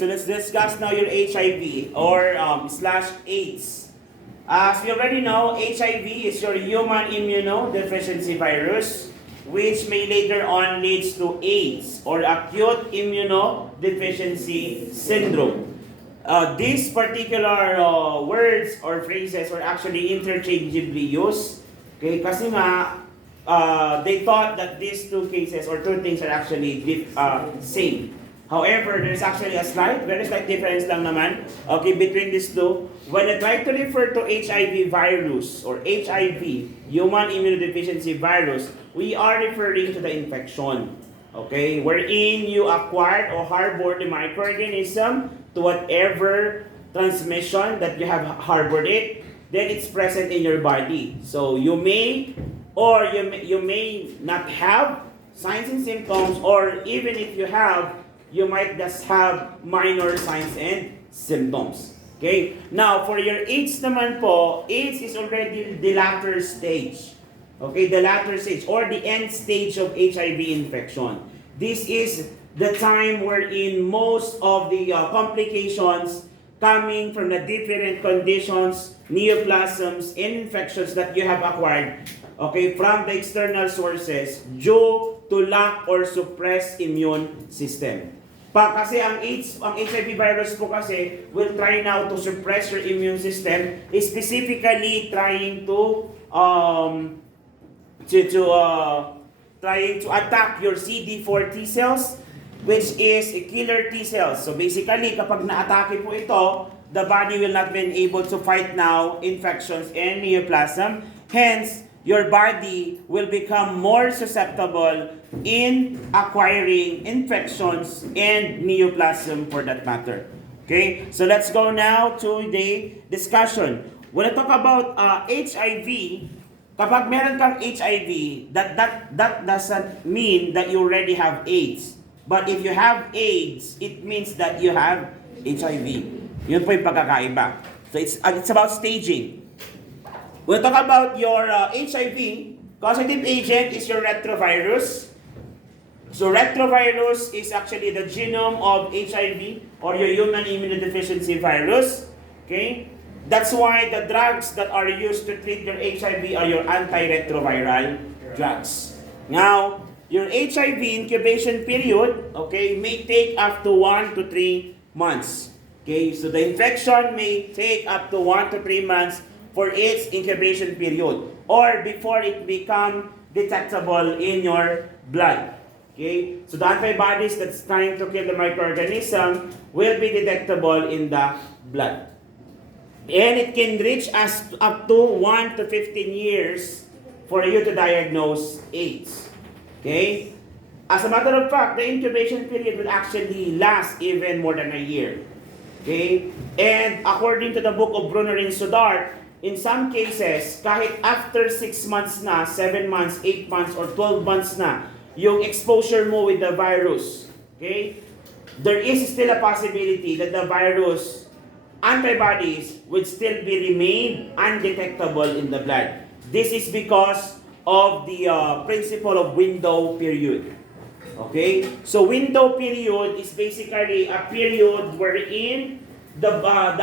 So let's discuss now your HIV or slash AIDS. As we already know, HIV is your human immunodeficiency virus, which may later on leads to AIDS or acute immunodeficiency syndrome. These particular words or phrases are actually interchangeably used. Okay, kasi nga, they thought that these two cases or two things are actually same. However, there's actually a very slight difference lang naman, okay, between these two. When I try to refer to HIV virus or HIV, human immunodeficiency virus, we are referring to the infection, okay, wherein you acquired or harbor the microorganism to whatever transmission that you have harbored it, then it's present in your body. So you may or you may not have signs and symptoms, or even if you have, you might just have minor signs and symptoms. Okay? Now, for your AIDS naman po, AIDS is already the latter stage. Okay, the latter stage or the end stage of HIV infection. This is the time wherein most of the complications coming from the different conditions, neoplasms, and infections that you have acquired, okay, from the external sources due to lack or suppressed immune system. Kasi ang HIV virus po kasi will try now to suppress your immune system, specifically trying to trying to attack your CD4 T cells, which is a killer T cells. So basically, kapag na-atake po ito, the body will not be able to fight now infections and neoplasm. Hence, your body will become more susceptible in acquiring infections and neoplasm for that matter. Okay, so let's go now to the discussion. When I talk about HIV, kapag meron kang HIV, that doesn't mean that you already have AIDS. But if you have AIDS, it means that you have HIV. Yun po yung pagkakaiba. So it's about staging. We'll talk about your HIV. Causative agent is your retrovirus. So retrovirus is actually the genome of HIV or your human immunodeficiency virus. Okay? That's why the drugs that are used to treat your HIV are your antiretroviral drugs. Now, your HIV incubation period, okay, may take up to 1 to 3 months. Okay? So the infection may take up to 1 to 3 months for its incubation period or before it become detectable in your blood. Okay? So the antibodies that's trying to kill the microorganism will be detectable in the blood. And it can reach up to 1 to 15 years for you to diagnose AIDS. Okay? As a matter of fact, the incubation period will actually last even more than a year. Okay? And according to the book of Brunner and Sudar, in some cases, kahit after 6 months na, 7 months, 8 months, or 12 months na, yung exposure mo with the virus, okay, there is still a possibility that the virus antibodies would still be remain undetectable in the blood. This is because of the principle of window period. Okay? So window period is basically a period wherein the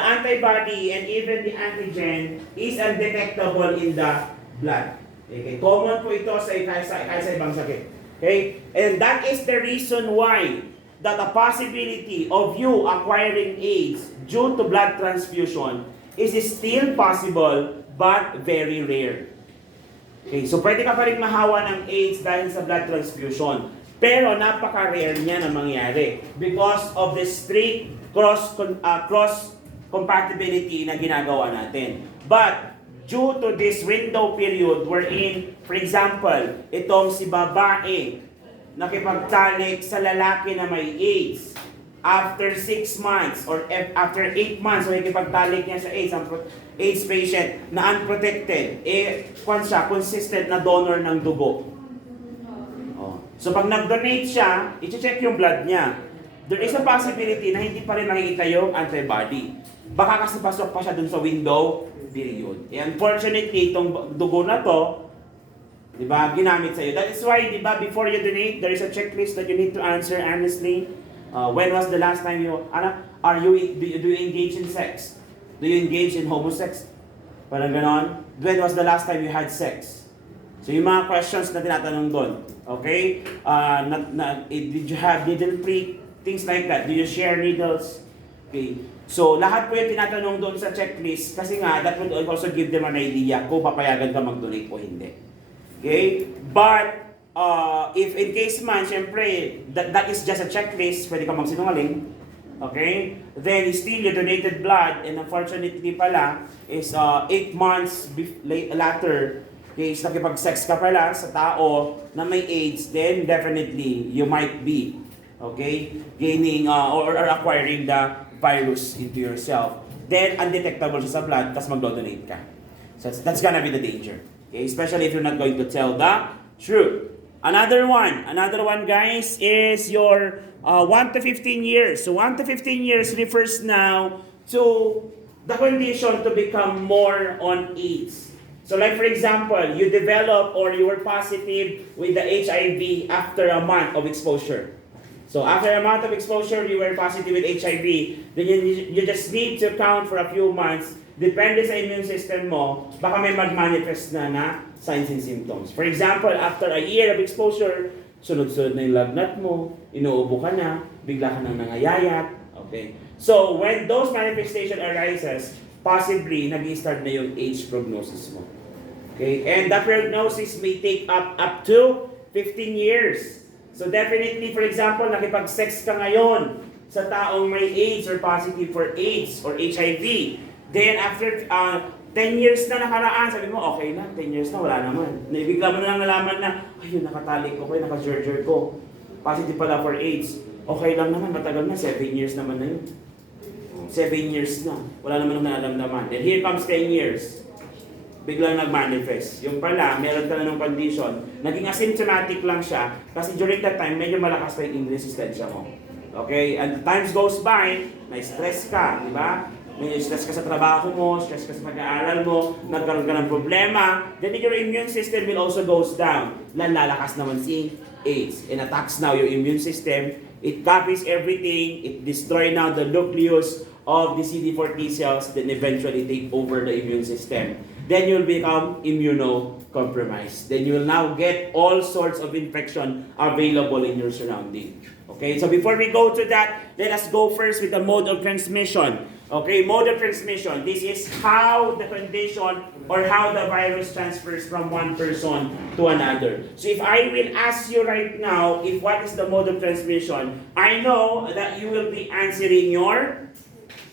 antibody and even the antigen is undetectable in the blood. Okay? Common po ito sa ibang sakit. Okay? And that is the reason why that a possibility of you acquiring AIDS due to blood transfusion is still possible but very rare. Okay? So pwede ka pa rin mahawa ng AIDS dahil sa blood transfusion. Pero napaka-rare niya na mangyari because of the strict cross compatibility na ginagawa natin. But due to this window period wherein, for example, itong si babae nakipagtalik sa lalaki na may AIDS, after 6 months or after 8 months, nakikipagtalik niya sa AIDS patient na unprotected, consistent na donor ng dugo. So pag nag-donate siya, i-check yung blood niya. There is a possibility na hindi pa rin makikita yung antibody. Baka kasi pasok pa siya dun sa window period. Unfortunately, itong dugo na to, di ba, ginamit sa'yo. That is why, di ba, before you donate, there is a checklist that you need to answer honestly. When was the last time you, do you engage in sex? Do you engage in homosex? Parang ganon. When was the last time you had sex? So yung mga questions na tinatanong doon. Okay? Did you have needle prick? Things like that. Do you share needles? Okay. So lahat po yung tinatanong doon sa checklist kasi nga that would also give them an idea kung papayagan ka mag-donate o hindi. Okay? But if in case man, syempre, that is just a checklist, pwede ka magsinungaling. Okay? Then still you donated blood and unfortunately pala is 8 months later, okay, is nakipag-sex ka pala sa tao na may AIDS, then definitely you might be, okay, gaining or acquiring the virus into yourself. Then undetectable siya sa blood, tapos mag-donate ka. So that's gonna be the danger. Okay? Especially if you're not going to tell the truth. Another one guys is your 1 to 15 years. So 1 to 15 years refers now to the condition to become more on AIDS. So like for example, you develop or you were positive with the HIV after a month of exposure. So after a month of exposure, you were positive with HIV, then you just need to count for a few months. Depende sa immune system mo, baka may mag-manifest na signs and symptoms. For example, after a year of exposure, sunod-sunod na yung lagnat mo, inuubo ka na, bigla ka nang nangayayat. Okay? So when those manifestation arises, possibly nag-start na yung age prognosis mo. Okay? And the prognosis may take up to 15 years. So definitely, for example, nakipag-sex ka ngayon sa taong may AIDS or positive for AIDS or HIV. Then after 10 years na nakaraan, sabi mo, okay na, 10 years na, wala naman. Bigla mo na lang nalaman na, ayun, nakatalik ko, naka-jerjer ko. Positive pala for AIDS. Okay lang naman, matagal na, 7 years naman na yun. 7 years na, wala naman nang nararamdaman. Then here comes 10 years. Biglang nag-manifest. Yung pala, meron ka na ng condition, naging asymptomatic lang siya, kasi during that time, medyo malakas pa yung immune resistensya mo. Okay? And times goes by, may stress ka, di ba? May stress ka sa trabaho mo, stress ka sa pag-aaral mo, nagkaroon ka ng problema, then your immune system will also goes down. Lalakas naman si AIDS. It attacks now your immune system, it copies everything, it destroys now the nucleus of the CD4 T cells, then eventually take over the immune system. Then you'll become immunocompromised. Then you will now get all sorts of infection available in your surrounding. Okay, so before we go to that, let us go first with the mode of transmission. Okay, mode of transmission. This is how the condition or how the virus transfers from one person to another. So if I will ask you right now, if what is the mode of transmission, I know that you will be answering your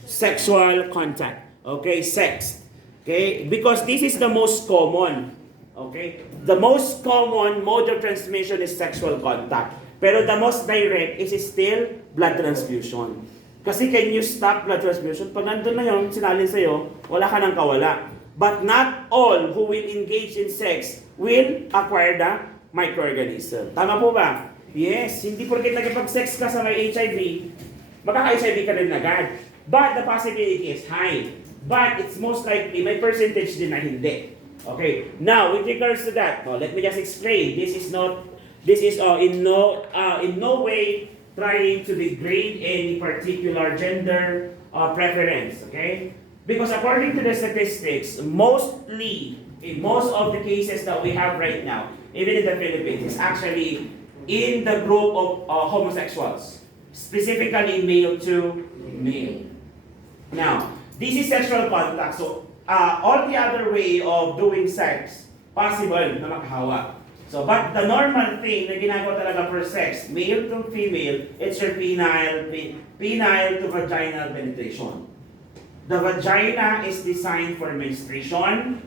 sexual contact. Okay, sex. Okay, because this is the most common. Okay, the most common mode of transmission is sexual contact. Pero the most direct is still blood transfusion. Kasi can you stop blood transfusion? Pag nandun na yun, sinalin sa'yo, wala ka nang kawala. But not all who will engage in sex will acquire the microorganism. Tama po ba? Yes, hindi porket nagipag-sex ka sa may HIV, magkaka-HIV ka rin agad. But the possibility is high. But it's most likely, may percentage din na hindi. Okay, now with regards to that, let me just explain. This is in no way trying to degrade any particular gender preference. Okay, because according to the statistics, mostly in most of the cases that we have right now, even in the Philippines, is actually in the group of homosexuals, specifically male to male. Now, this is sexual contact. So, all the other way of doing sex, possible na makahawa. So, but the normal thing na ginagawa talaga for sex, male to female, it's your penile to vaginal penetration. The vagina is designed for menstruation.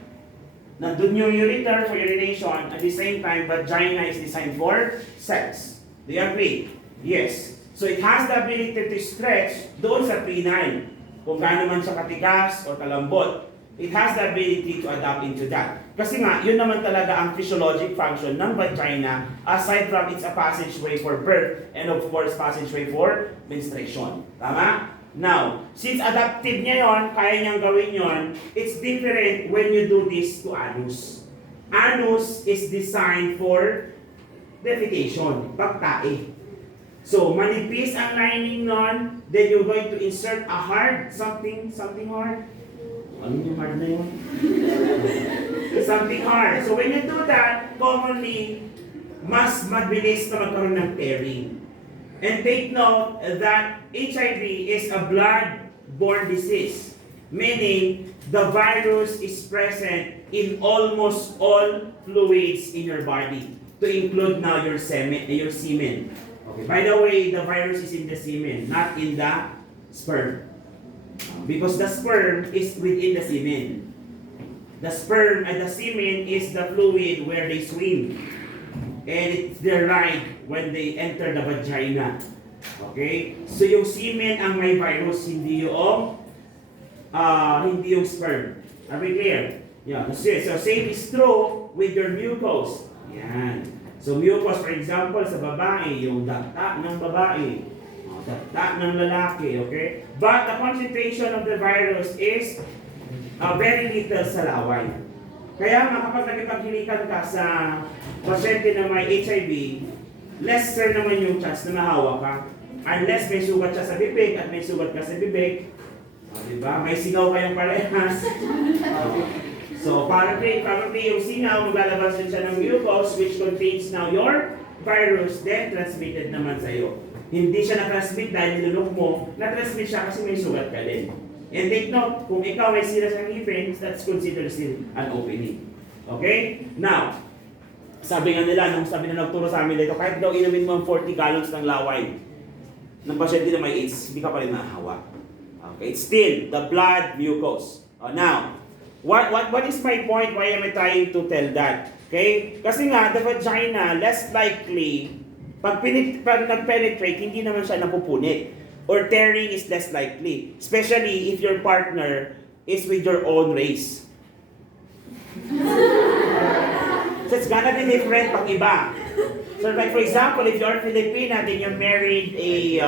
Nandun yung ureter for urination. At the same time, vagina is designed for sex. Do you agree? Yes. So, it has the ability to stretch doon sa penile. Kung gaano man siya katigas o kalambot, it has the ability to adapt into that. Kasi nga, yun naman talaga ang physiologic function ng vagina aside from it's a passageway for birth and of course passageway for menstruation. Tama? Now, since adaptive niya yon, kaya niyang gawin yon, it's different when you do this to anus. Anus is designed for defecation, pagtae. So, manipis ang lining nun, then you're going to insert a hard, something hard. Ano yung hard na yun? Something hard. So, when you do that, commonly, mas mabilis na magkaroon ng tearing. And take note that HIV is a blood-borne disease, meaning the virus is present in almost all fluids in your body, to include now your semen. Okay. By the way, the virus is in the semen, not in the sperm. Because the sperm is within the semen. The sperm and the semen is the fluid where they swim. And it's their ride when they enter the vagina. Okay? So yung semen ang may virus, hindi yung sperm. Are we clear? Yeah. So same is true with your mucus. Yan. So mucus, for example, sa babae, yung dagta ng babae, dagta ng lalaki, okay? But the concentration of the virus is very little sa laway. Kaya kapag nakipaghilikan ka sa pasyente na may HIV, lesser naman yung chance na mahawa ka. Unless may sugat siya sa bibig at may sugat ka sa bibig. Diba? May singaw kayong parehas. So, probably yung singaw, maglalabas din siya ng mucus which contains now your virus, then transmitted naman sa'yo. Hindi siya na-transmit dahil nilunok mo, na-transmit siya kasi may sugat ka din. And take note, kung ikaw ay serious ng ngipin, that's considered still an opening. Okay? Now, sabi nga nila, sabi na nagturo sa amin dito, kahit daw inumin mo ang 40 gallons ng laway ng pasyente na may AIDS, hindi ka pa rin mahahawa. Okay? It's still the blood mucus. Now, what is my point? Why am I trying to tell that? Okay? Kasi nga, the vagina, less likely, pag nag-penetrate, hindi naman siya napupunit. Or tearing is less likely. Especially if your partner is with your own race. So it's gonna be different pag iba. So like for example, if you're Filipina, then you married a,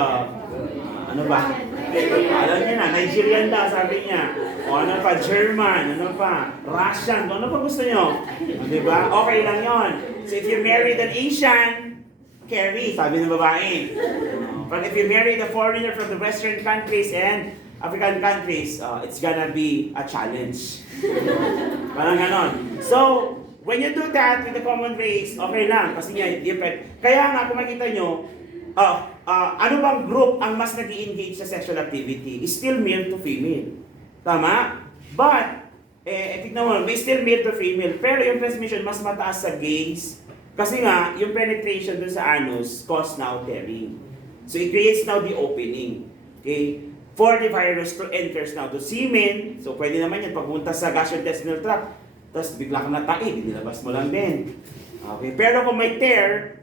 ano ba? Alam niyo na, Nigerian daw, sabi niya. O ano pa, German, ano pa, Russian, ano pa gusto niyo? Diba? Okay lang yon. So if you married an Asian, carry, sabi ng babae. But if you marry the foreigner from the Western countries and African countries, it's gonna be a challenge. Parang ganon. So, when you do that with the common race, okay lang. Kasi nga, kaya nga, kung makita nyo, ano bang group ang mas nag-i-engage sa sexual activity? Is still male to female. Tama? But, tignan mo, may still male to female. Pero yung transmission mas mataas sa gays. Kasi nga, yung penetration dun sa anus cause now tearing. So it creates now the opening. Okay? For the virus to enters now to semen. So pwede naman yan pagpunta sa gastrointestinal tract. Tapos bigla kang nataid, nilabas mo lang din. Okay? Pero kung may tear,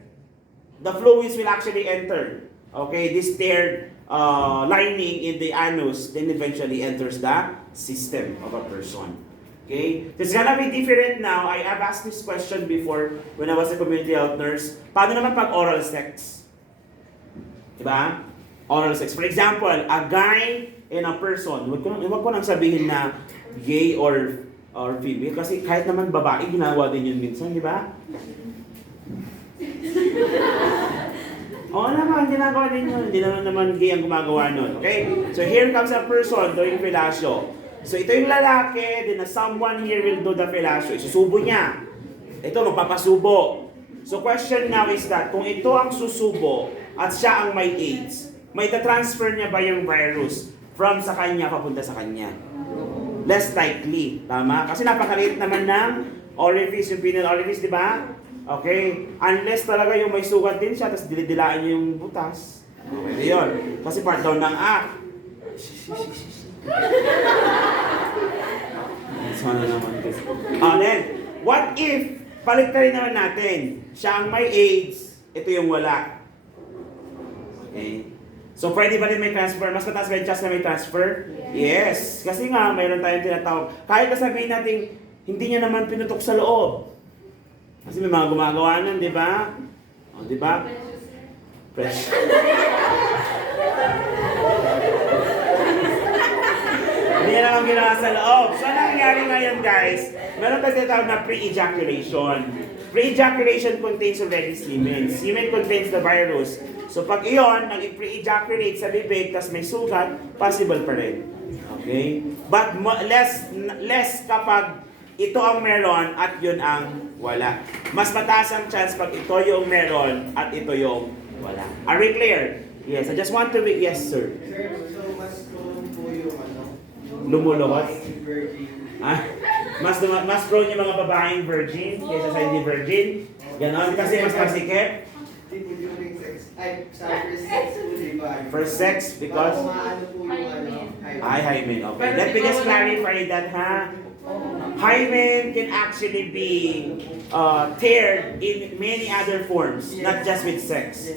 the fluids will actually enter. Okay? This tear lining in the anus then eventually enters the system of a person. Okay? So it's gonna be different now. I have asked this question before when I was a community health nurse. Paano naman pag oral sex? Diba? Oral sex. For example, a guy and a person. Huwag ko nang sabihin na gay or female. Kasi kahit naman babae, ginawa din yun minsan, di ba? Oo naman, ginagawa din yun. Hindi naman gay ang gumagawa nun. Okay? So here comes a person doing fellatio. So ito yung lalaki, then someone here will do the fellatio. Isusubo niya. Ito, magpapasubo. So question now is that, kung ito ang susubo at siya ang may AIDS, may transfer niya ba yung virus from sa kanya papunta sa kanya? Less likely. Tama? Kasi napakaliit naman ng orifice, yung penile orifice, di ba? Okay? Unless talaga yung may sugat din siya, tapos dilidilaan niya yung butas. Okay, yun. Kasi part daw ng act. Sana naman kasi. Then, what if, paligtarin naman natin, siya ang may AIDS, ito yung wala. Okay? So, pwede ba din may transfer? Mas mataas ba yung chance na may transfer? Yes. Kasi nga, mayroon tayong tinatawag. Kahit na sabihin natin, hindi niya naman pinutok sa loob. Kasi may mga gumagawa nun, di ba? O, di ba? Fresh. Hindi niya naman ginawa sa loob. So, nangyari ngayon, guys, meron tayong tinatawag na pre-ejaculation. Pre-ejaculation contains already semen. Semen contains the virus. So pag iyon, nag-pre-ejaculate sa bibig, tas may sugat, possible pa rin. Okay? But less kapag ito ang meron at yun ang wala. Mas mataas ang chance pag ito yung meron at ito yung wala. Are we clear? Yes, I just want to be, yes sir. Sir, so mas prone po yung Lumuluhos? virgin. Mas prone yung mga babaeng virgin kaysa sa hindi virgin. Ganon, kasi mas masikip. Hindi po during sex. Ay, sa first sex po, di ba? First sex, because? Maano po yung Hymen. Okay, let me just clarify that, ha? Hymen can actually be teared in many other forms, not just with sex.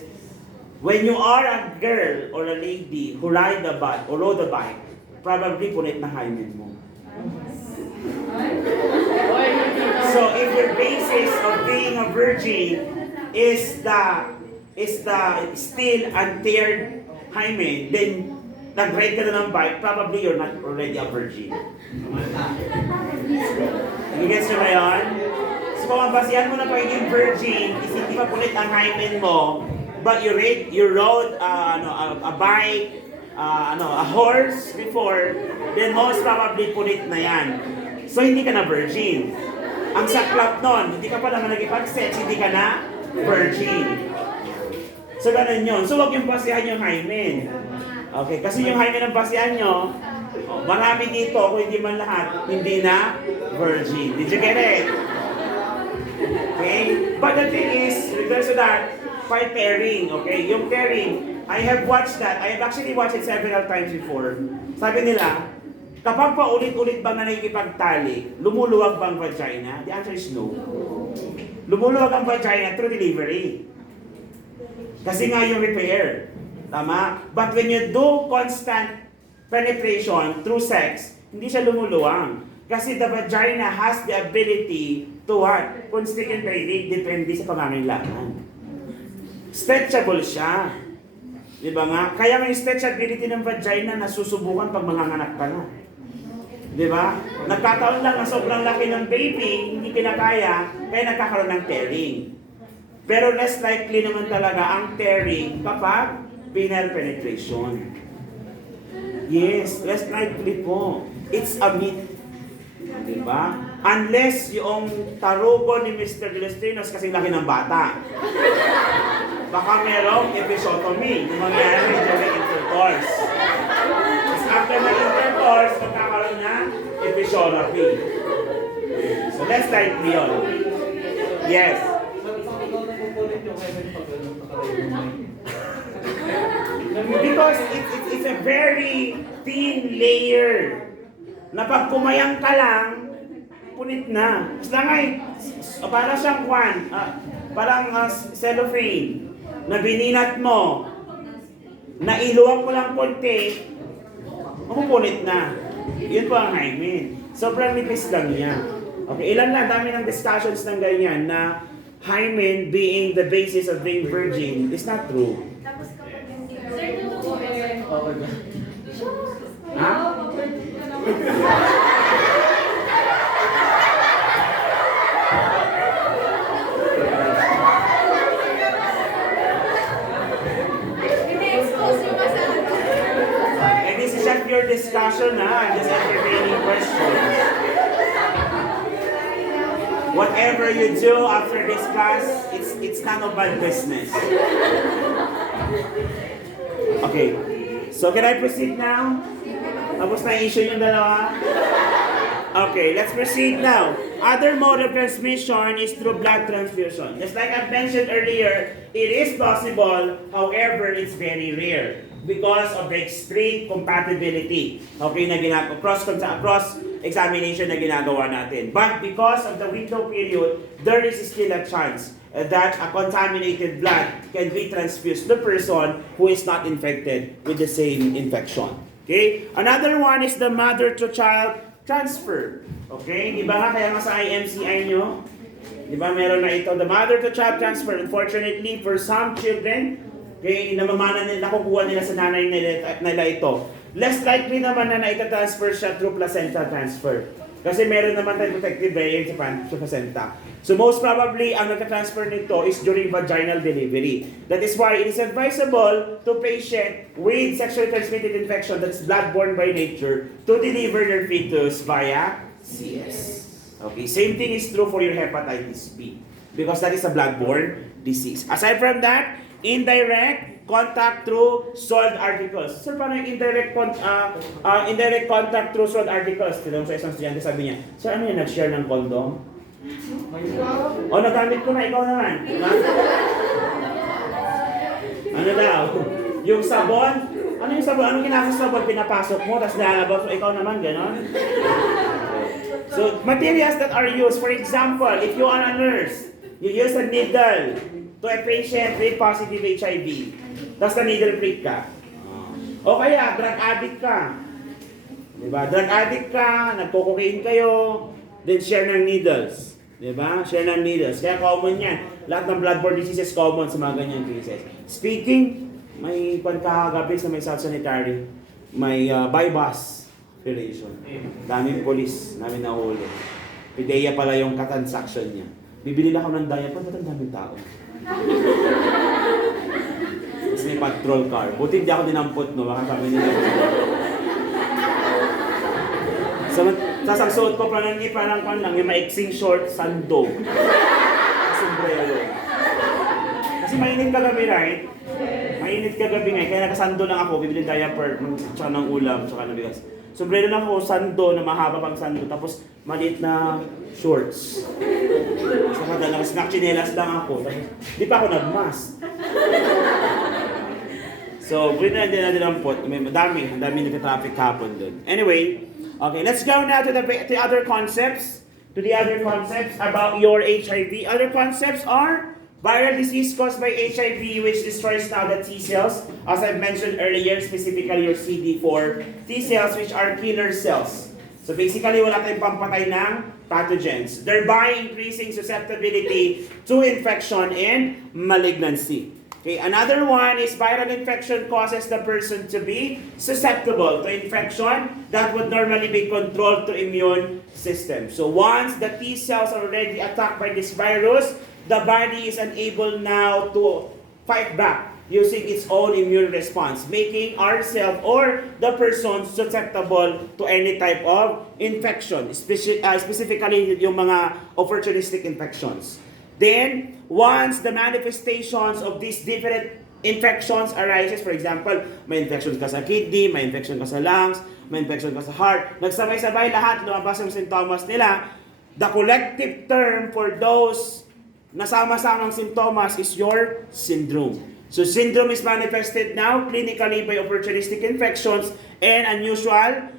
When you are a girl or a lady who ride a bike or rode a bike, probably punit na hymen mo. So if your basis of being a virgin is the still unteared hymen, then nag-ride ka na ng bike, probably you're not already a virgin. Nag-gets nyo ba yun? So kung ang basihan mo na pagiging virgin is hindi pa punit ang hymen mo, but you rode a bike, a horse before, then most probably punit na yan. So hindi ka na virgin. Ang saklap nun, hindi ka pa naman nagipag-sex, hindi ka na virgin. So ganun yun. So huwag yung basihan yung hymen. Okay, kasi yung hymen ang basihan nyo, marami dito, kung hindi man lahat, hindi na virgin. Did you get it? Okay? But the thing is, regards to that, by pairing, okay? Yung pairing, I have watched that. I have actually watched it several times before. Sabi nila, kapag paulit-ulit bang na nakikipagtali, lumuluwag bang vagina? The answer is no. Lumuluwag ang vagina through delivery. Kasi nga yung repair. Tama? But when you do constant penetration through sex, hindi siya lumuluwang. Kasi the vagina has the ability to what? Constant and training, depende sa pangangailangan. Stretchable siya. Di ba nga? Kaya may stretchability ng vagina na susubukan pag manganganak ka na. Di ba? Nagkataon lang na sobrang laki ng baby, hindi kinakaya, kaya nagkakaroon ng tearing. Pero less likely naman talaga ang tearing kapag penile penetration. Yes, less likely po. It's a myth. Di ba? Unless yung tarugo ni Mr. Delestinos kasing laki ng bata. Baka merong episiotomy yung mangyayari during intercourse. Tapos after ng intercourse, magkakaroon na episiotomy. So less likely yun. Yes. Because it's a very thin layer na pag pumayang ka lang, punit na. Basta nga para siyang parang cellophane na bininat mo, na iluwag mo lang konti, mapupunit na. Yun po ang hymen. Sobrang nipis lang niya. Okay, ilan lang, dami ng discussions ng ganyan na hymen being the basis of being virgin is not true. Tapos kapag hindi Ha? And this is not your discussion, ha? I'm just entertaining questions. Whatever you do after this class, it's none of my business. Okay. So can I proceed now? Tapos na issue yung dalawa? Okay, let's proceed now. Other mode of transmission is through blood transfusion. Just like I mentioned earlier, it is possible, however, it's very rare because of the extreme compatibility. Okay, na cross examination na ginagawa natin. But because of the window period, there is still a chance that a contaminated blood can be transfused to the person who is not infected with the same infection. Okay? Another one is the mother-to-child transfer. Okay? Di ba nga kaya nga sa IMCI nyo? Di ba meron na ito? The mother-to-child transfer. Unfortunately, for some children, okay, namamana nila, nakukuha nila sa nanay nila ito. Less likely naman na ita-transfer siya through placental transfer. Kasi meron naman tayong protective barrier sa placenta. So most probably, ang nagka-transfer nito is during vaginal delivery. That is why it is advisable to patient with sexually transmitted infection that's blood-borne by nature to deliver their fetus via CS. Okay, same thing is true for your hepatitis B because that is a blood-borne disease. Aside from that, indirect contact through soiled articles. Sir, paano yung indirect contact through soiled articles? Tinanong sa isang estudyante, sabi niya, Sir, ano yung nag-share ng condom? O, nagamit ko na, ikaw naman. Ano daw? Yung sabon? Ano yung sabon? Anong ginagawa sa sabon? Pinapasok mo, tapos nilalabas mo, ikaw naman, gano'n? So, materials that are used, for example, if you are a nurse, you use a needle to a patient with positive HIV. Tapos na-needle prick ka. O kaya, drug addict ka. Diba? Drug addict ka, nagko-cocaine kayo, then share ng needles. Diba? Share ng needles. Kaya common yan. Lahat ng bloodborne diseases common sa mga ganyan cases. Speaking, may pagkakagabi sa may self-sanitary, may bypass operation. Daming polis namin nahuli. PIDEA pala yung katransaction niya. Bibili lang ako ng diaper, ba't ang daming tao? Tapos may patrol car. Buti hindi ako dinampot, no? Baka sabi nila. Sasagsuot ko pa ng parang kan lang, yung maiksing short, sandog. Sombrero. Kasi mainit kagabi, right? Mainit kagabi nga, kaya nakasando lang ako, bibili diaper, tsaka ng ulam, tsaka ng bigas. Sombrero lang ako, sando na mahaba pang sando, tapos maliit na shorts. Saka naka-chinelas lang ako. Di pa ako nag-mask. So, pwede na din natin ang pot. Madami nagka-traffic hapon doon. Anyway, okay, let's go now to the other concepts. To the other concepts about your HIV. Other concepts are viral disease caused by HIV, which destroys now the T cells. As I've mentioned earlier, specifically your CD4 T cells, which are killer cells. So basically, wala tayong pampatay ng pathogens, thereby increasing susceptibility to infection and malignancy. Okay, another one is viral infection causes the person to be susceptible to infection that would normally be controlled to immune system. So once the T cells are already attacked by this virus, the body is unable now to fight back using its own immune response, making ourselves or the person susceptible to any type of infection, specifically yung mga opportunistic infections. Then, once the manifestations of these different infections arises, for example, may infection ka sa kidney, may infection ka sa lungs, may infection ka sa heart, nagsabay-sabay lahat, lumabas ang sintomas nila, the collective term for those nasama-samang sintomas is your syndrome. So syndrome is manifested now clinically by opportunistic infections and unusual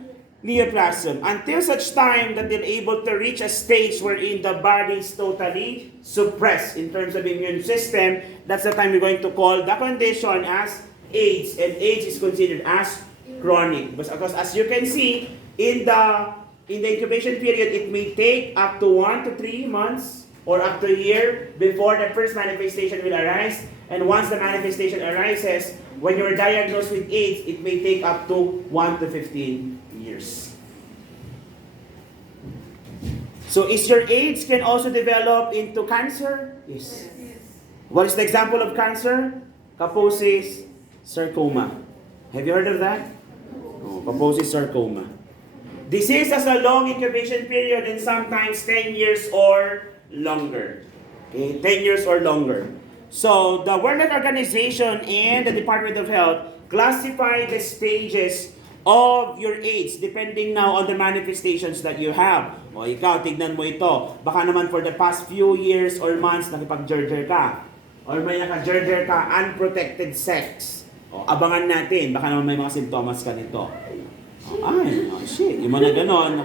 neoplasm until such time that they're able to reach a stage wherein the body is totally suppressed in terms of immune system. That's the time we're going to call the condition as AIDS, and AIDS is considered as chronic. Because as you can see, in the incubation period, it may take up to 1 to 3 months or up to a year before the first manifestation will arise. And once the manifestation arises, when you're diagnosed with AIDS, it may take up to 1 to 15 years. So is your AIDS can also develop into cancer? Yes. What is the example of cancer? Kaposis sarcoma. Have you heard of that? Oh, Kaposis sarcoma. Disease has a long incubation period and sometimes 10 years or longer. Okay, 10 years or longer. So the World Health Organization and the Department of Health classify the stages of your AIDS depending now on the manifestations that you have. O ikaw, tignan mo ito. Baka naman for the past few years or months nakipag-gerger ka. Or may naka-gerger ka, unprotected sex. O abangan natin, baka naman may mga sintomas ka nito. Shit, yung mga ganon,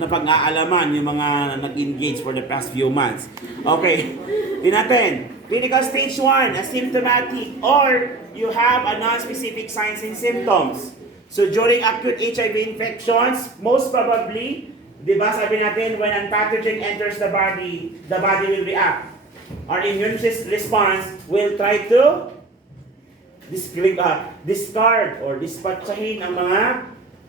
napag-aalaman yung mga nag-engage for the past few months. Okay, tinatin. Clinical stage 1, asymptomatic, or you have a non-specific signs and symptoms. So during acute HIV infections, most probably, di ba sabi natin, when a pathogen enters the body will react. Our immune response will try to discard or dispatchahin ang mga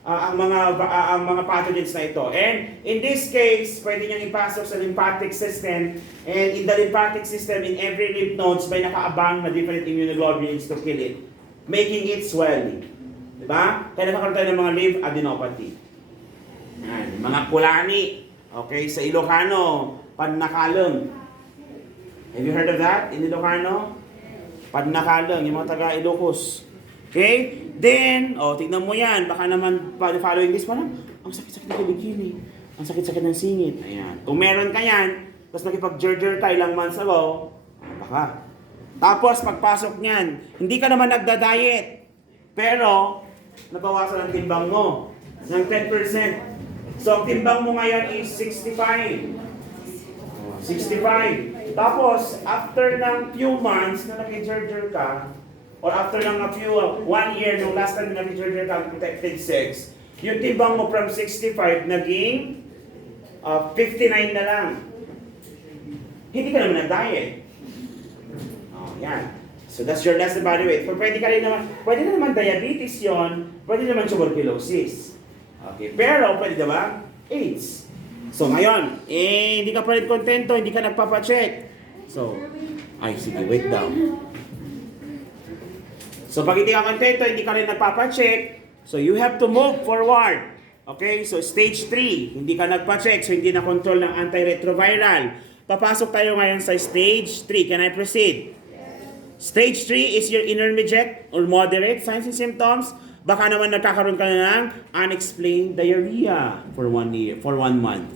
ang mga pathogens na ito. And in this case, pwede niyang ipasok sa lymphatic system. And in the lymphatic system, in every lymph nodes, may nakaabang na different immunoglobulins to kill it, making it swelling. Diba? Kaya nakakaroon tayo ng mga lymph adenopathy. Yan, mga kulani. Okay, sa Ilocano, pannakalong. Have you heard of that in Ilocano? Pannakalong, yung mga taga Ilocos. Okay? Then, tignan mo yan. Baka naman, following this, parang, ang sakit-sakit ng kilikili. Ang sakit-sakit ng singit. Ayan. Kung meron ka yan, tapos nakipag-jerjer ka ilang months ago, baka. Tapos, pagpasok niyan, hindi ka naman nagda-diet. Pero, nabawasan ang timbang mo ng 10%. So, ang timbang mo ngayon is 65. 65. Tapos, after ng few months na nag-jerjer ka, or after ng a few, 1 year, nung last time na nag-jerjer ka ang protected sex, yung timbang mo from 65 naging 59 na lang. Hindi ka naman nag-diet. Yan. So that's your last body weight. Pwede na naman diabetes yon, pwede naman tuberculosis. Okay, pero pwede naman AIDS. So ngayon, hindi ka pa rin kontento, hindi ka nagpapacheck. So, sige, wait down. So pag hindi ka kontento, hindi ka rin nagpapacheck, so you have to move forward. Okay, so stage 3, hindi ka nagpacheck, so hindi na control ng antiretroviral. Papasok tayo ngayon sa stage 3. Can I proceed? Stage 3 is your intermediate or moderate signs and symptoms. Baka naman nagkakaroon ka na ng unexplained diarrhea for 1 month.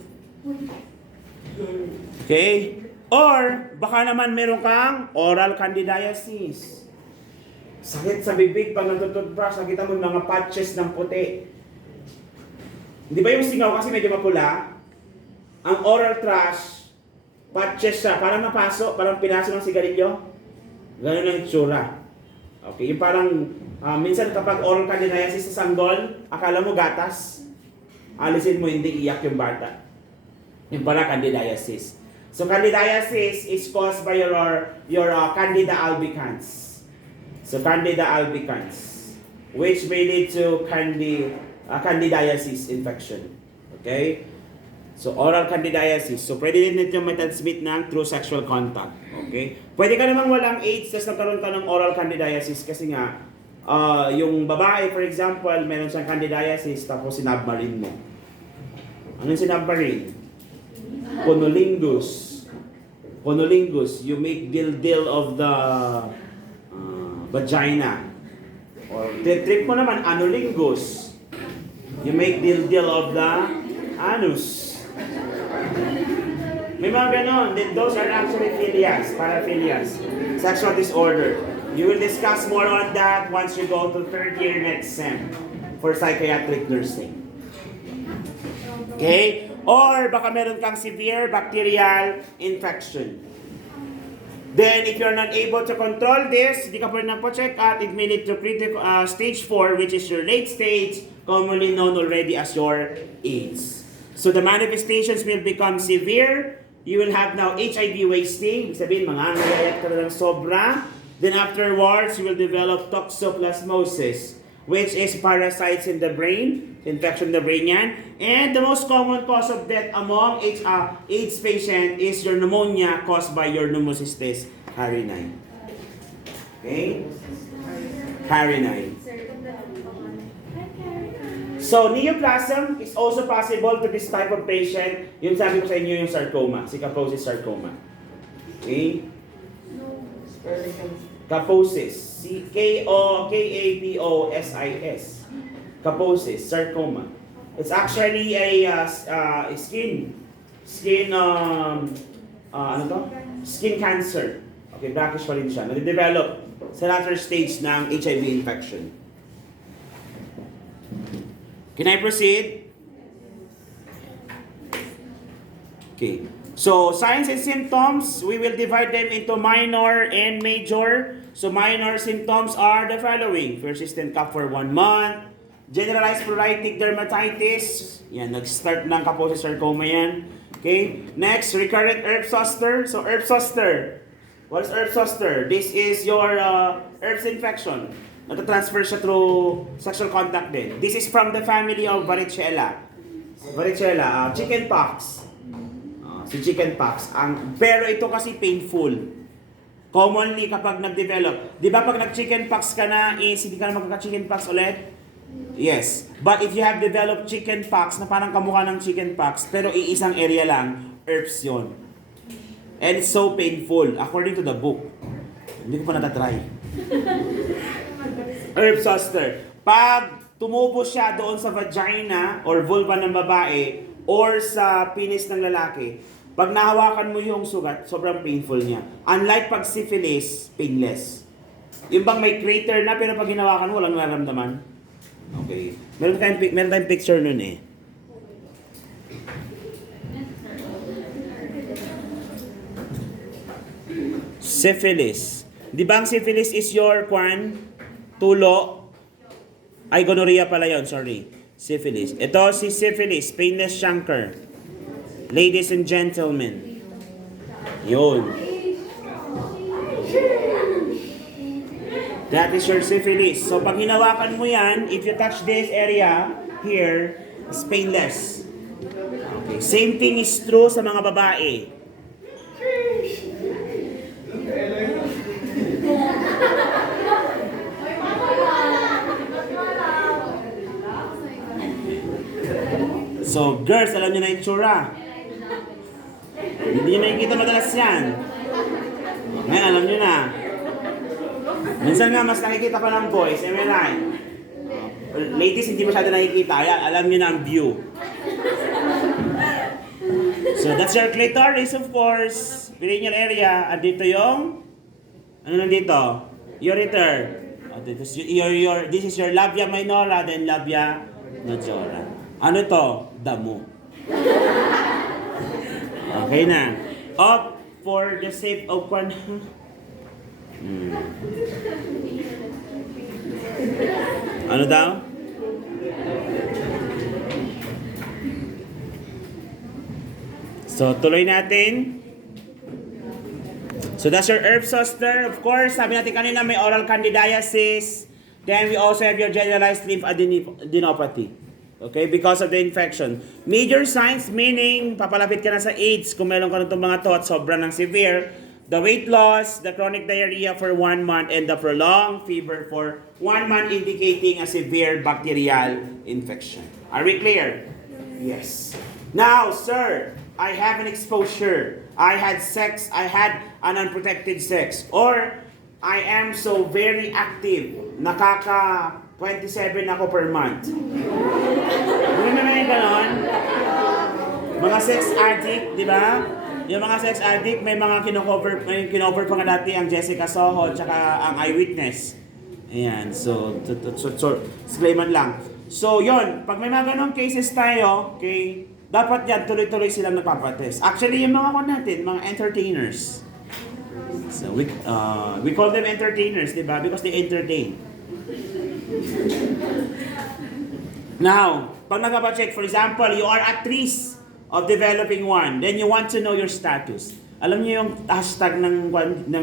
Okay? Or baka naman meron kang oral candidiasis. Sakit sa bibig pag nagtututbrush, nakita mo mga patches ng puti. Hindi ba yung singaw kasi medyo mapula? Ang oral thrush, patches siya, parang napasok, parang pinaso ng sigarilyo. Ganun ang itsura. Okay, yung parang, minsan kapag oral candidiasis sa sanggol, akala mo gatas. Alisin mo, hindi iyak yung bata. Yung pala candidiasis. So candidiasis is caused by your Candida albicans. So Candida albicans, which may lead to candidiasis infection. Okay? So oral candidiasis. So pwede din ito may-transmit ng through sexual contact. Okay? Pwede ka namang walang AIDS tapos nagkaroon ka ng oral candidiasis kasi nga yung babae, for example, meron siyang candidiasis tapos sinubmarine mo. Anong sinubmarine? Cunnilingus. Cunnilingus. You make dil-dil of the vagina. Or trip mo naman, anulingus. You make dil-dil of the anus. May mga ganon. Those are actually philias, paraphilias. Sexual disorder. You will discuss more on that once you go to 3rd year next sem for psychiatric nursing. Okay? Or baka meron kang severe bacterial infection. Then, if you're not able to control this, hindi ka pa rin nagpo-check out, it may lead to critical stage 4, which is your late stage, commonly known already as your AIDS. So, the manifestations will become severe. You will have now HIV wasting. Ibig sabihin, mangangayayat ka na ng sobra. Then, afterwards, you will develop toxoplasmosis, which is parasites in the brain, infection in the brain yan. And the most common cause of death among AIDS patient is your pneumonia caused by your pneumocystis carinii. Okay? Carinii. So, neoplasm is also possible to this type of patient. Yung sabi ko sa inyo yung sarcoma, si Kaposis sarcoma. Okay? Kaposis. Kaposis. Kaposis, sarcoma. It's actually a skin cancer. Okay, brackish pa rin siya. Nade-develop sa latter stage ng HIV infection. Can I proceed? Okay. So, signs and symptoms, we will divide them into minor and major. So, minor symptoms are the following. Persistent cough for 1 month. Generalized pruritic dermatitis. Yan, nag-start ng Kaposis sarcoma yan. Okay. Next, recurrent herpes zoster. So, herpes zoster. What is herpes zoster? This is your herpes infection. natatransfer siya through sexual contact din. This is from the family of varicella. Varicella, chicken pox. Si chicken pox. Pero ito kasi painful. Commonly kapag nag-develop. Di ba pag nag-chicken pox ka na, hindi ka na magkaka-chicken pox ulit? Yes. But if you have developed chicken pox na parang kamukha ng chicken pox, pero iisang area lang, herpes yun. And it's so painful, according to the book. Hindi ko pa natatry. Herpes zoster. Pag tumubo siya doon sa vagina or vulva ng babae or sa penis ng lalaki, pag nahawakan mo yung sugat, sobrang painful niya. Unlike pag syphilis, painless. Yung bang may crater na pero pag hinawakan mo, walang nararamdaman. Okay. Meron tayong picture nun eh. Syphilis. Di ba ang syphilis is your tulo? Ay, gonorrhea pala yun, sorry. Syphilis. Ito si syphilis, painless chancre. Ladies and gentlemen. Yun. That is your syphilis. So pag hinawakan mo yan, if you touch this area here, it's painless. Okay. Same thing is true sa mga babae. So girls, alam niyo na yung tsura. Hindi nyo nakikita madalas yan. Ngayon, alam nyo na. Minsan nga, mas nakikita pa ng boys. Am I right? Ladies, hindi masyado nakikita. Alam nyo na ang view. So, that's your clitoris, of course. Perineal area. At dito yung... Ano nandito? Ureter. This is your labia minora, then labia majora. Ano to? Damo. Okay na. Up for the sake of one. Ano daw? So, tuloy natin. So, that's your herpes zoster. Of course, sabi natin kanina may oral candidiasis. Then, we also have your generalized lymphadenopathy. Okay, because of the infection. Major signs, meaning papalapit ka na sa AIDS kung meron ka nitong mga to at sobrang ng severe. The weight loss, the chronic diarrhea for 1 month, and the prolonged fever for 1 month indicating a severe bacterial infection. Are we clear? Yes. Now, sir, I have an exposure. I had sex, I had an unprotected sex. Or, I am so very active. 27 ako per month. Hindi naman yung ganon. Mga sex addict, di ba? Yung mga sex addict, may mga kinocover pa nga dati ang Jessica Soho tsaka ang Eyewitness. Ayan, so disclaimer lang. So, yon, pag may mga ganong cases tayo, okay, dapat yan, tuloy-tuloy silang nagpapatest. Actually, yung mga natin, mga entertainers. So, we call them entertainers, di ba? Because they entertain. Now, pag nagpapacheck, for example, you are at risk of developing one, then you want to know your status. Alam niyo yung hashtag ng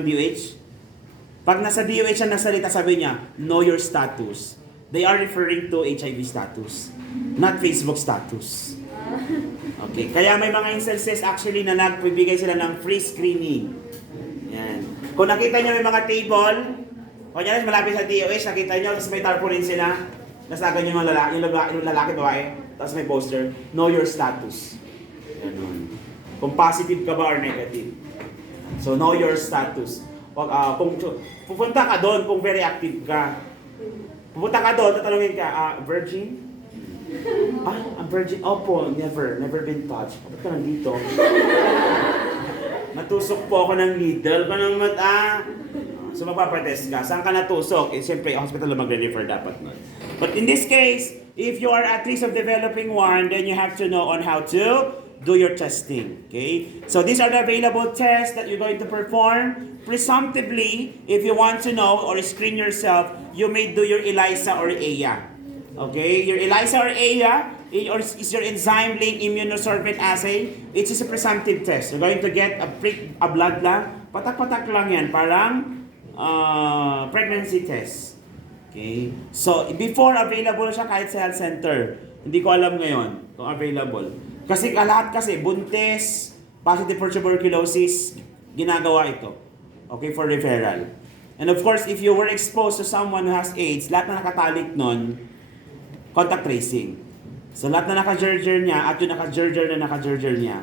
DOH? Pag nasa DOH ang nasalita, sabi niya, know your status. They are referring to HIV status, not Facebook status. Okay, kaya may mga instances actually na nagbibigay sila ng free screening. Yan. Kung nakita niyo may mga table, kunyari malapit sa DOH, nakita niyo, tapos may tarpaulin sila, nasagan yung lalaki, babae, tapos may poster, know your status. Ganun. Kung positive ka ba or negative. So, know your status. Kung pupunta ka doon, kung very active ka. Pupunta ka doon, tatanungin ka, virgin? A virgin? Opo, never been touched. Ba't ka nandito? Natusok po ako ng needle, ng mata. So magpapatest ka. Saan ka natusok? Siyempre, hospital na magre-refer dapat nun. But in this case, if you are at risk of developing one, then you have to know on how to do your testing. Okay? So these are the available tests that you're going to perform. Presumptively, if you want to know or screen yourself, you may do your ELISA or AIA. Okay? Your ELISA or AIA is your enzyme-linked immunosorbent assay. It is a presumptive test. You're going to get a blood lang. Patak-patak lang yan. Parang pregnancy test. Okay? So, before available siya kahit sa health center. Hindi ko alam ngayon kung available. Kasi lahat kasi, buntis, positive for tuberculosis, ginagawa ito. Okay, for referral. And of course, if you were exposed to someone who has AIDS, lahat na nakatalik nun, contact tracing. So lahat na naka-gerger niya at yung naka-gerger niya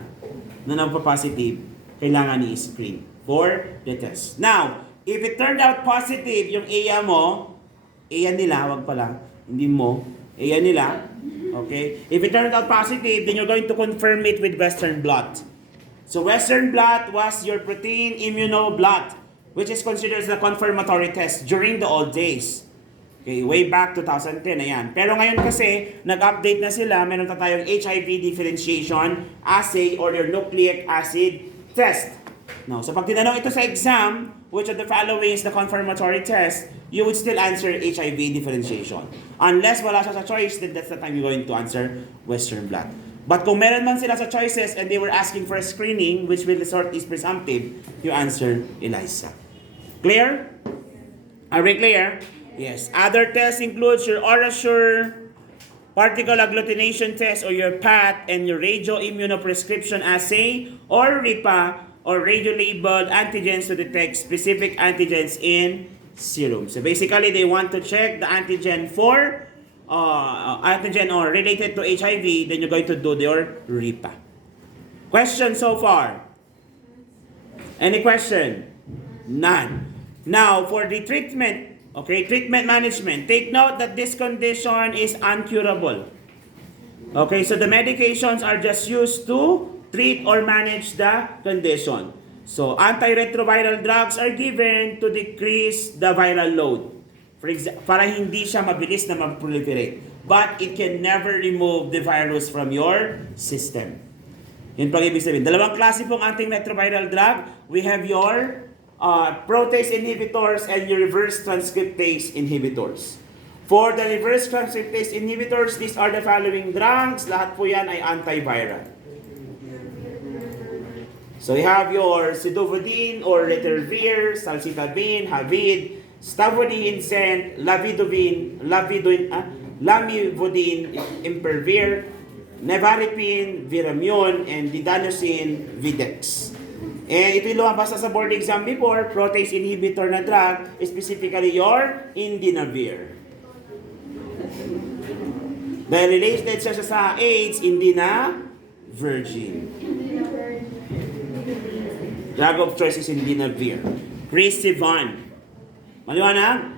na nagpa-positive, kailangan i-screen for the test. Now, if it turned out positive yung AYA mo, AYA nila, wag pala, hindi mo, AYA nila, okay? If it turned out positive, then you're going to confirm it with Western blot. So Western blot was your protein immunoblot, which is considered as the confirmatory test during the old days. Okay, way back 2010, ayan. Pero ngayon kasi, nag-update na sila, meron na tayong HIV differentiation assay or your nucleic acid test. Now, so pag tinanong ito sa exam, which of the following is the confirmatory test, you would still answer HIV differentiation. Unless wala siya sa choice, then that's the time you're going to answer Western blot. But kung meron man sila sa choices and they were asking for a screening, which will result is presumptive, you answer ELISA. Clear? Are we clear? Yes. Other tests includes your OraSure, particle agglutination test or your PAT, and your radioimmunoprescription assay or RIPA or radio-labeled antigens to detect specific antigens in serum. So basically, they want to check the antigen for antigen or related to HIV, then you're going to do your RIPA. Question so far? Any question? None. Now, for the treatment, okay, treatment management, take note that this condition is uncurable. Okay, so the medications are just used to treat or manage the condition. So, antiretroviral drugs are given to decrease the viral load. For example, para hindi siya mabilis na mag-proliferate. But it can never remove the virus from your system. Yun pang ibig sabihin. Dalawang klase pong antiretroviral drug. We have your protease inhibitors and your reverse transcriptase inhibitors. For the reverse transcriptase inhibitors, these are the following drugs. Lahat po yan ay antiviral. So you have your Sidovudine or Letervir, Salcitabine, Havid, Stavudine, Incent, Lamivudine, Impervir, Nevaripine, Viramune, and Didanosine, Videx. And ito yung lumabas sa board exam before, protease inhibitor na drug, specifically your Indinavir. Dahil related siya sa AIDS, Indinavirgin. Drug of choice is Indinavir. Chris Sivan. Maliwanag?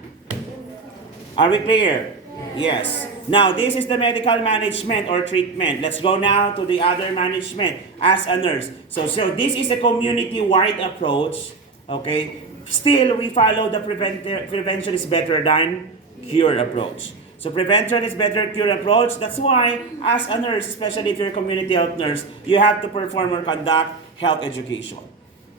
Are we clear? Yes. Now, this is the medical management or treatment. Let's go now to the other management as a nurse. So this is a community-wide approach. Okay? Still, we follow the prevention is better than cure approach. So prevention is better cure approach. That's why, as a nurse, especially if you're a community health nurse, you have to perform or conduct health education.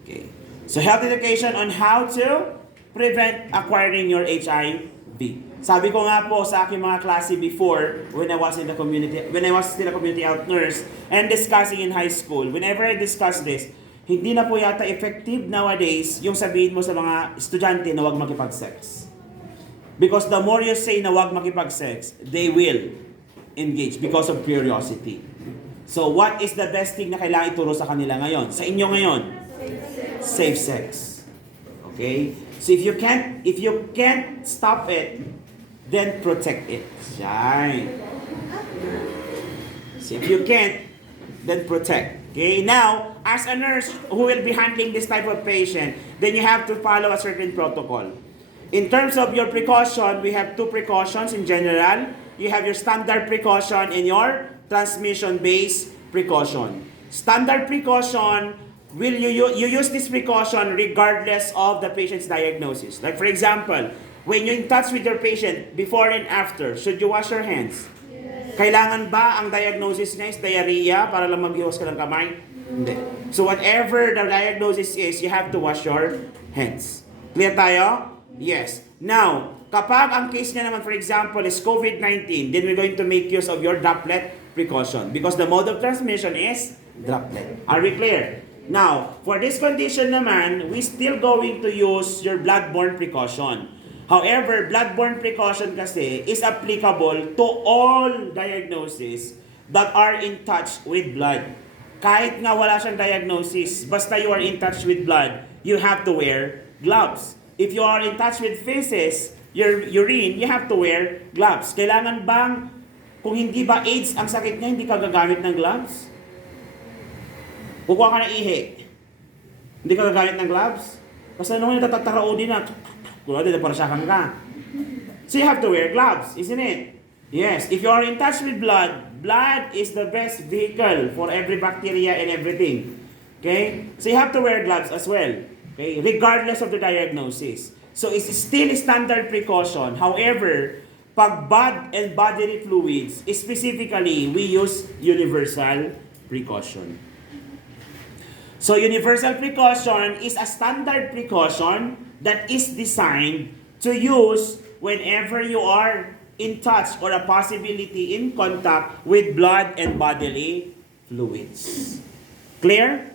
Okay? So health education on how to prevent acquiring your HIV. Sabi ko nga po sa aking mga klase before when I was still a community health nurse and discussing in high school, whenever I discuss this, hindi na po yata effective nowadays yung sabihin mo sa mga estudyante na huwag makipag-sex. Because the more you say na huwag makipag-sex, they will engage because of curiosity. So what is the best thing na kailangan ituro sa kanila ngayon? Sa inyo ngayon? Safe sex. Okay? So if you can't stop it, then protect it. Yan. So if you can't, then protect. Okay? Now, as a nurse who will be handling this type of patient, then you have to follow a certain protocol. In terms of your precaution, we have two precautions in general. You have your standard precaution and your transmission-based precaution. Standard precaution, you use this precaution regardless of the patient's diagnosis. Like for example, when you're in touch with your patient, before and after, should you wash your hands? Yes. Kailangan ba ang diagnosis niya is diarrhea para lang maghiwas ka ng kamay? Hindi. So whatever the diagnosis is, you have to wash your hands. Clear tayo? Yes. Now, kapag ang case niya naman, for example, is COVID-19, then we're going to make use of your droplet precaution because the mode of transmission is droplet. Are we clear? Now, for this condition naman, we still going to use your bloodborne precaution. However, bloodborne precaution kasi is applicable to all diagnoses that are in touch with blood. Kahit nga wala siyang diagnosis, basta you are in touch with blood, you have to wear gloves. If you are in touch with feces, your urine, you have to wear gloves. Kailangan bang, kung hindi ba AIDS ang sakit niya, hindi ka gagamit ng gloves? Kukuha ka ng ihi, hindi ka gagamit ng gloves? Kasi nung natatarao din na, kula din na para siyakang ka. So you have to wear gloves, isn't it? Yes, if you are in touch with blood, blood is the best vehicle for every bacteria and everything. Okay? So you have to wear gloves as well. Okay? Regardless of the diagnosis. So it's still standard precaution. However, pag blood and bodily fluids, specifically, we use universal precaution. So universal precaution is a standard precaution that is designed to use whenever you are in touch or a possibility in contact with blood and bodily fluids. Clear?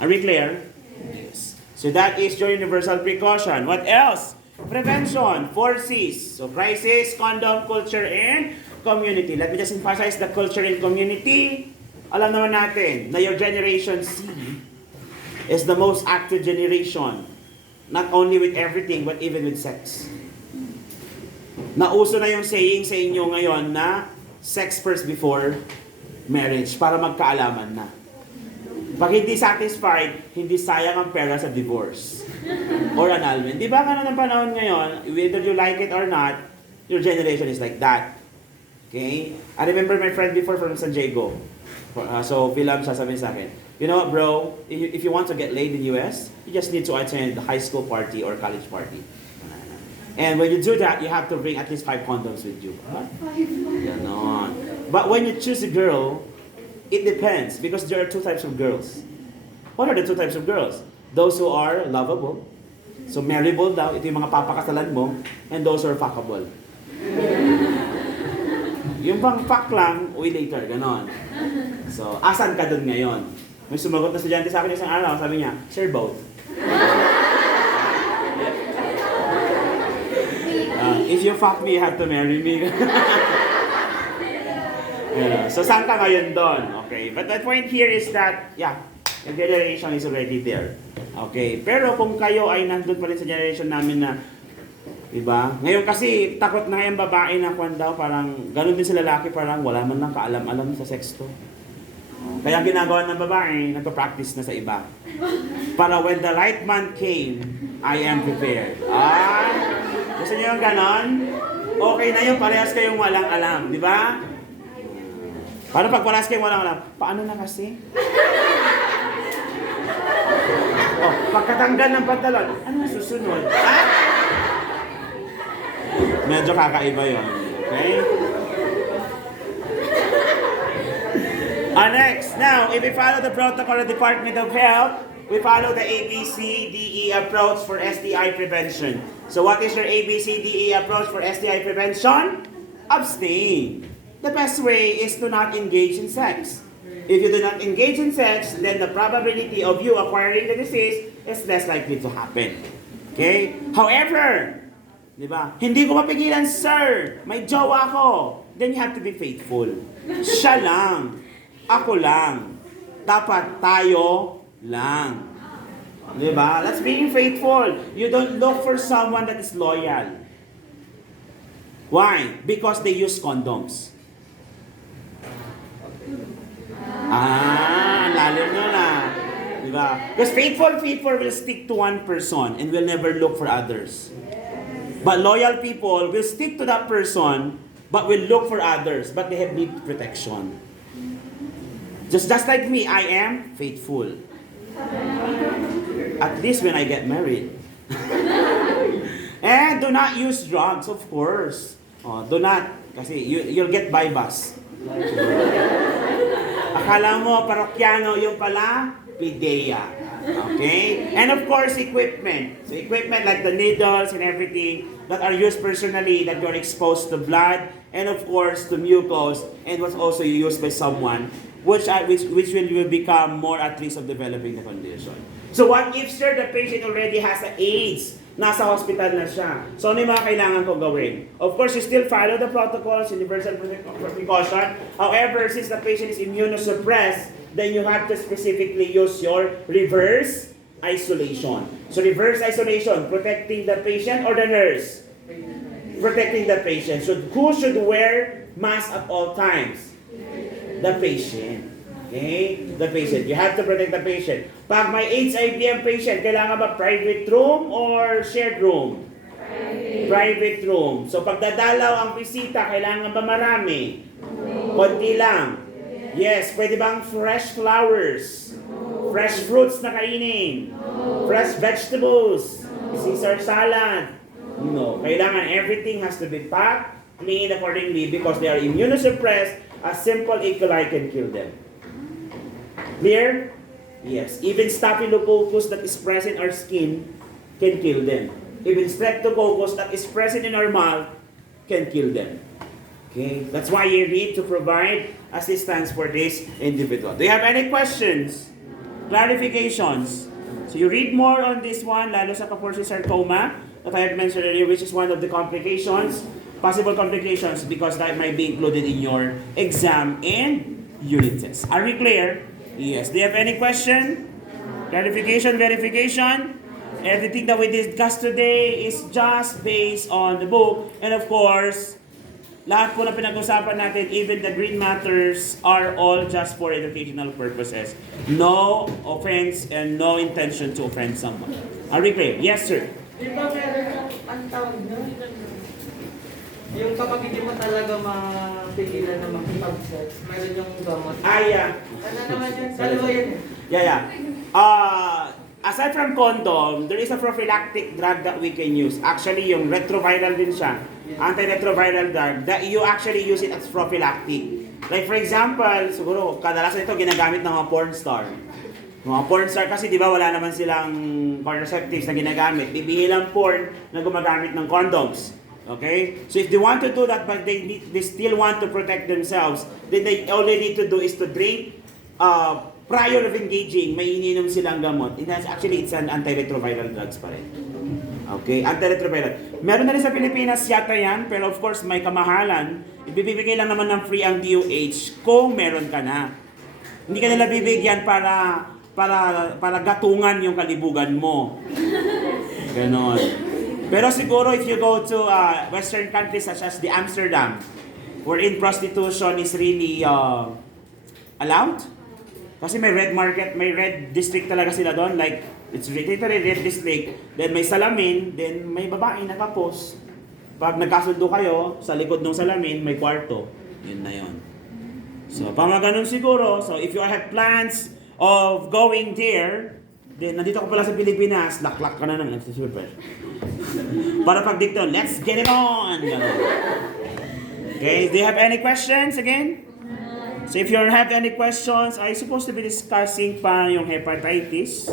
Are we clear? Yes. So that is your universal precaution. What else? Prevention, 4 C's. So crisis, condom, culture, and community. Let me just emphasize the culture and community. Alam naman natin na your generation C is the most active generation. Not only with everything, but even with sex. Nauso na yung saying sa inyo ngayon na sex first before marriage para magkaalaman na. Pag hindi satisfied, hindi sayang ang pera sa divorce or annulment. Di ba ganun ang panahon ngayon, whether you like it or not, your generation is like that. Okay? I remember my friend before from San Diego. So, Philam siya sabi sa akin, you know what, bro, if you want to get laid in the US, you just need to attend the high school party or college party. And when you do that, you have to bring at least 5 condoms with you. Ganon. But when you choose a girl, it depends because there are 2 types of girls. What are the 2 types of girls? Those who are lovable. So marryable daw, ito yung mga papakasalan mo. And those who are fuckable. Yung pang fuck lang, uwi later, ganon. So, asan ka dun ngayon? May sumagot na estudyante sa akin isang araw, sabi niya, share both. If you fuck me, you have to marry me. Yeah. So, saan ka ngayon doon? Okay. But the point here is that, yeah, the generation is already there. Okay. Pero kung kayo ay nandun pa rin sa generation namin na, diba? Ngayon kasi, takot na yung babae na kwan daw, parang, ganun din sa lalaki, parang wala man lang kaalam-alam sa sex to. Kaya ginagawa ng babae, nagpa-practice na sa iba. Para when the right man came, I am prepared. Gusto niyo yung ganon? Okay na yun, parehas kayong walang alam, di ba? Para pag parehas kayong walang alam, paano na kasi? Pagkatanggal ng pantalon, ano susunod? Medyo kakaiba yun. Okay? Next, now, if we follow the protocol of the Department of Health, we follow the ABCDE approach for STI prevention. So what is your ABCDE approach for STI prevention? Abstain. The best way is to not engage in sex. If you do not engage in sex, then the probability of you acquiring the disease is less likely to happen. Okay? However, di ba? Hindi ko mapigilan, sir. May jowa ko. Then you have to be faithful. Siya lang. Ako lang. Dapat tayo lang. Di ba? That's being faithful. You don't look for someone that is loyal. Why? Because they use condoms. Lalo nyo na. Di ba? Because faithful will stick to one person and will never look for others. But loyal people will stick to that person but will look for others, but they have need protection. Just like me, I am faithful. At least when I get married. And do not use drugs, of course. Do not, kasi you'll get bypass. Akala mo, parokyano, yung pala, pideya. Okay? And of course, equipment. So equipment like the needles and everything that are used personally, that you're exposed to blood, and of course, to mucus, and was also used by someone which will become more at risk of developing the condition. So what if, sir, the patient already has the AIDS? nasa hospital na siya. So, ano yung mga kailangan ko gawin? Of course, you still follow the protocols, universal precaution. However, since the patient is immunosuppressed, then you have to specifically use your reverse isolation. So, reverse isolation, protecting the patient or the nurse? Protecting the patient. So, who should wear mask at all times? The patient. Okay? The patient. You have to protect the patient. Pag may HIV ang patient, kailangan ba private room or shared room? Private room. So pag dadalaw ang bisita, kailangan ba marami? Konti lang. Yes. Pwede bang fresh flowers? Fresh fruits na kainin? Fresh vegetables? Caesar salad? No. Kailangan everything has to be packed, cleaned accordingly because they are immunosuppressed. A simple E. coli can kill them. Clear? Yes. Even staphylococcus that is present in our skin can kill them. Even streptococcus that is present in our mouth can kill them. Okay? That's why you need to provide assistance for this individual. Do you have any questions? Clarifications? So you read more on this one, lalo sa Kaposi sarcoma that I had mentioned earlier, which is one of the complications, possible complications, because that might be included in your exam and unit test. Are we clear? Yes. Do you have any question? Clarification, verification? Everything that we discussed today is just based on the book. And of course, lahat po na pinag-usapan natin, even the green matters, are all just for educational purposes. No offense and no intention to offend someone. Are we clear? Yes, sir. Di ba meron ang tawag na? Yung kapag hindi mo talaga mapigilan na makipag-sex, meron yung gamot. Yeah. Ano naman yun? Dalawa yun eh. Yeah. Aside from condom, there is a prophylactic drug that we can use. Actually, yung retroviral din siya. Antiretroviral drug that you actually use it as prophylactic. Like for example, siguro kadalasan ito ginagamit ng mga porn star. Mga porn star kasi di ba wala naman silang contraceptives na ginagamit. Bibihilang porn na gumagamit ng condoms. Okay? So if they want to do that but they still want to protect themselves, then all they need to do is to drink prior of engaging, may ininom silang gamot. Actually, it's an antiretroviral drugs pa rin. Okay? Antiretroviral. Meron na rin sa Pilipinas yata yan, pero of course may kamahalan. Ibibigay lang naman ng free ang DOH kung meron ka na. Hindi ka nila bibigyan para gatungan yung kalibugan mo. Ganon. Pero siguro if you go to Western countries such as the Amsterdam, wherein prostitution is really allowed. Kasi may red market, may red district talaga sila doon. Like, it's literally red district. Then may salamin, then may babae nakapos. Pag nagkasundo kayo, sa likod ng salamin, may kwarto. Yun na yun. So, pamaganon siguro. So, if you have plans of going there, then nandito ka pala sa Pilipinas, laklak ka na naman. Super. Para pag dito, let's get it on! Okay, do you have any questions again? So if you have any questions, I supposed to be discussing pa yung hepatitis.